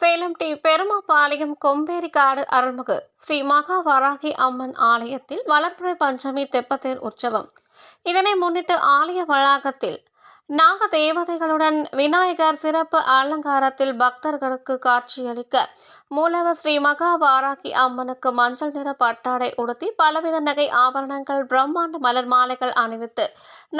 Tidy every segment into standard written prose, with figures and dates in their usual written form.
Salem D Perumapalayam கொம்பேரிக்காடு அருள்மிகு ஸ்ரீ மகா வராகி அம்மன் ஆலயத்தில் வளர்பிறை பஞ்சமி தெப்பத்தேர் உற்சவம். இதனை முன்னிட்டு ஆலய வளாகத்தில் நாக தேவதைகளுடன் விநாயகர் சிறப்பு அலங்காரத்தில் பக்தர்களுக்கு காட்சியளிக்க மூலவர் ஸ்ரீ மகா வாராகி அம்மனுக்கு மஞ்சள் நிற பட்டாடை உடுத்தி பலவித நகை ஆபரணங்கள் பிரம்மாண்ட மலர் மாலைகள் அணிவித்து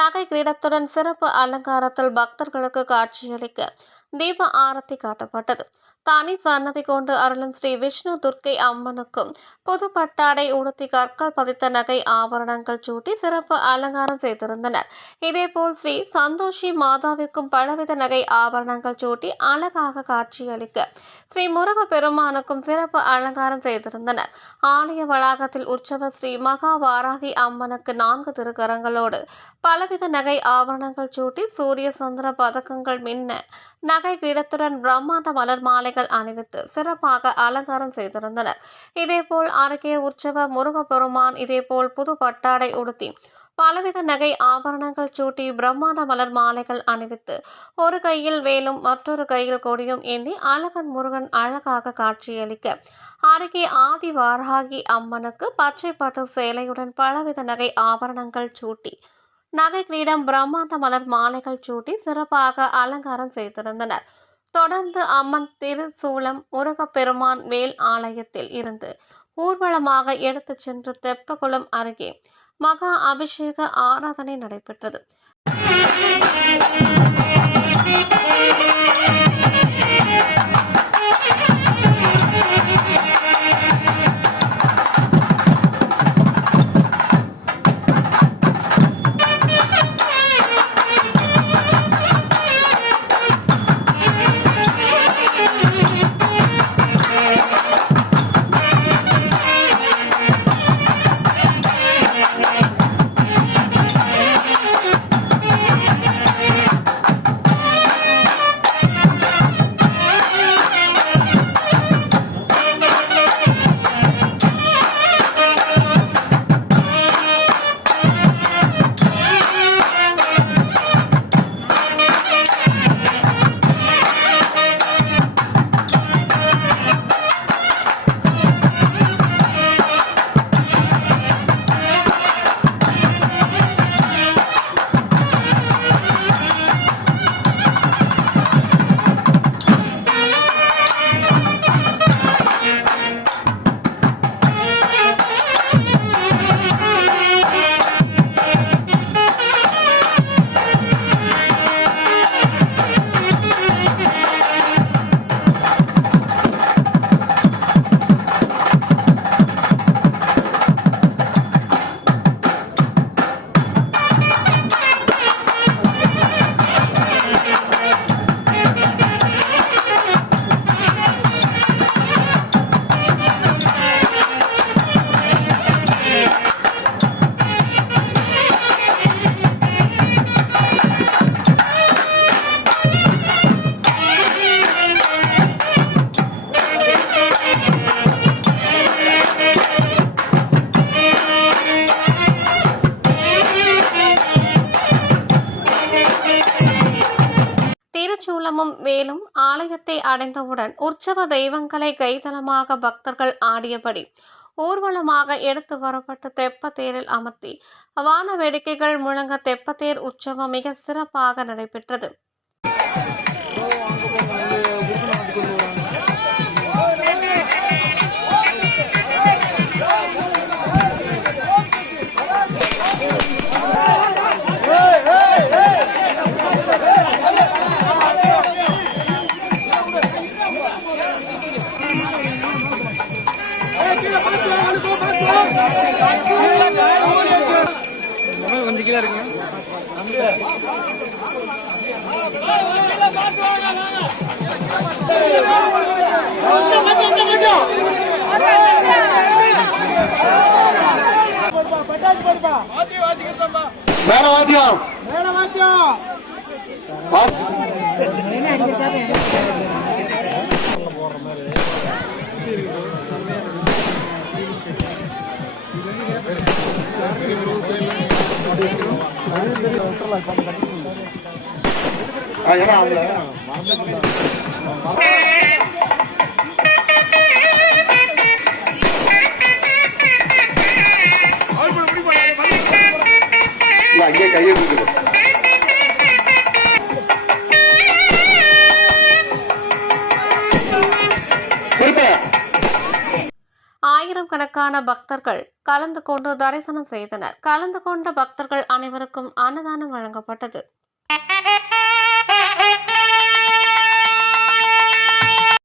நகை கிரீடத்துடன் சிறப்பு அலங்காரத்தில் பக்தர்களுக்கு காட்சியளிக்க தீப ஆரத்தி காட்டப்பட்டது. தனி சன்னதி கொண்டு அருளும் ஸ்ரீ விஷ்ணு துர்க்கை அம்மனுக்கும் புது பட்டாடை உடுத்தி கற்கள் பதித்த நகை ஆபரணங்கள் சூட்டி சிறப்பு அலங்காரம் செய்திருந்தனர். இதேபோல் ஸ்ரீ சந்தோஷி மாதாவிற்கும் பலவித நகை ஆபரணங்கள் சூட்டி அழகாக காட்சியளிக்க ஸ்ரீ முருக பெருமானுக்கும் சிறப்பு அலங்காரம் செய்திருந்தனர். ஆலய வளாகத்தில் உற்சவ ஸ்ரீ மகா வாராகி அம்மனுக்கு 4 திருக்கரங்களோடு பலவித நகை ஆபரணங்கள் சூட்டி சூரிய சந்திர பதக்கங்கள் மின்ன நகை கிரீடத்துடன் பிரம்மாண்ட மலர் மாலைகள் அணிவித்து சிறப்பாக அலங்காரம் செய்திருந்தனர். இதேபோல் அருகே உற்சவ முருகப்பெருமான் இதேபோல் புது பட்டாடை உடுத்தி பலவித நகை ஆபரணங்கள் சூட்டி பிரம்மாண்ட மலர் மாலைகள் அணிவித்து ஒரு கையில் வேலும் மற்றொரு கையில் கொடியும் ஏந்தி அழகன் முருகன் அழகாக காட்சியளிக்க அருகே ஆதி வாராகி அம்மனுக்கு பச்சை பட்டு சேலையுடன் பலவித நகை ஆபரணங்கள் சூட்டி நகை கிரீடம் பிரம்மாண்ட மலர் மாலைகள் சூட்டி சிறப்பாக அலங்காரம் செய்திருந்தனர். தொடர்ந்து அம்மன் திருசூலம் முருகப்பெருமான் வேல் ஆலயத்தில் இருந்து ஊர்வலமாக எடுத்துச் சென்று தெப்பக்குளம் அருகே மகா அபிஷேக ஆராதனை நடைபெற்றது. திருச்சூலமும் வேலும் ஆலயத்தை அடைந்தவுடன் உற்சவ தெய்வங்களை கைதளமாக பக்தர்கள் ஆடியபடி ஊர்வலமாக எடுத்து வரப்பட்ட தெப்பத்தேரில் அமர்த்தி வான வேடிக்கைகள் முழங்க தெப்பத்தேர் உற்சவம் மிக சிறப்பாக நடைபெற்றது. கொஞ்சம் கீழே இருக்குங்க. மேலவாத்தியம் ஏன்னா நூற்றுக்கணக்கான பக்தர்கள் கலந்து கொண்டு தரிசனம் செய்தனர். கலந்து கொண்ட பக்தர்கள் அனைவருக்கும் அன்னதானம் வழங்கப்பட்டது.